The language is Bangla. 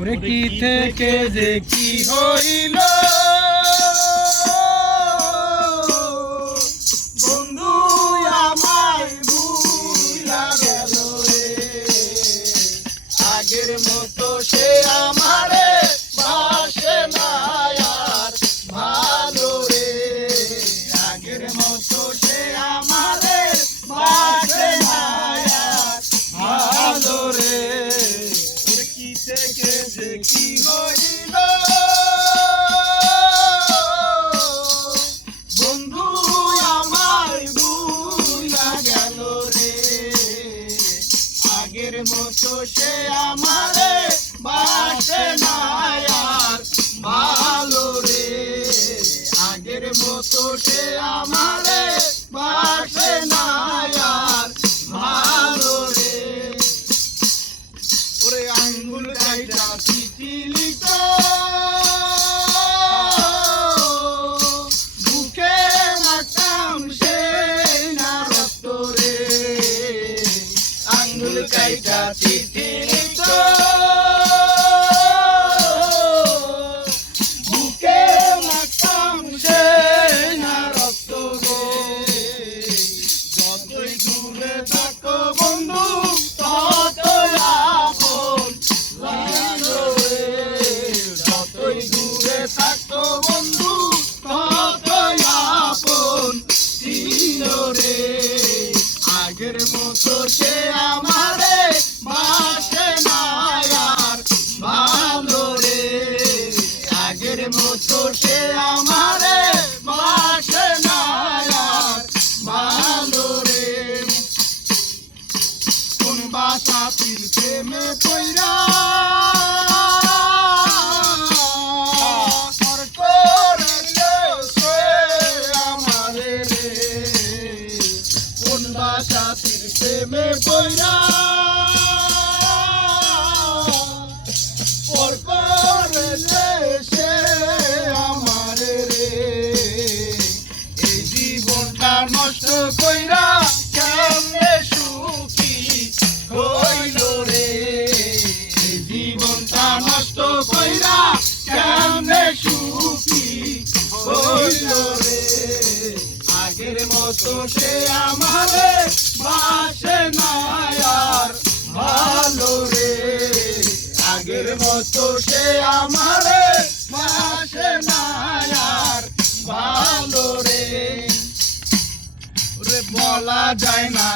ওরে কি থেকে যে কি হইল বন্ধু আমায় ভুইলা গেল রে, আগের মতো সে আমারে বাসে না আর ভালো রে, আগের মতো সে আমারে বাসে না আর ভালো রে। কি থেকে যে কি হইল বন্ধু আমায় ভুইলা গেল রে, আগের মতো সে আমারে বাসে না আর ভালো রে, আগের মতো সে আমারে বাসে না আর ভালো রে। ওরে আঙ্গুল কাইটা চিঠি লিখো বুকে মাখতাম সেই না রক্ত রে, আঙ্গুল কাইটা চিঠি লিখো বুকে মাখতাম সেই না রক্ত রে, যতই দূরে থাকো বন্ধু ততই আপন লাগলো রে, যতই দূরে থাকো বন্ধু ততই আপন ছিল রে, আগের মতো সে আমারে বাসে না আর ভালো রে, আগের মতো সে আমারে বাসে না আর ভালো রে। কোন বাসাতির প্রেমে পইরা করলে সে আমারে রে, কোন বাসাতির প্রেমে পইরা করলে সে আমারে রে, এই জীবনটা নষ্ট কইরা কেমনে সুখী হইল রে, এই জীবনটা নষ্ট কইরা কেমনে সুখী হইল রে, আগের মতো সে আমারে বাসে না আর ভালো রে, আগের মতো সে আমারে বাসে না আর ভালো রে। ওরে বলা যায় না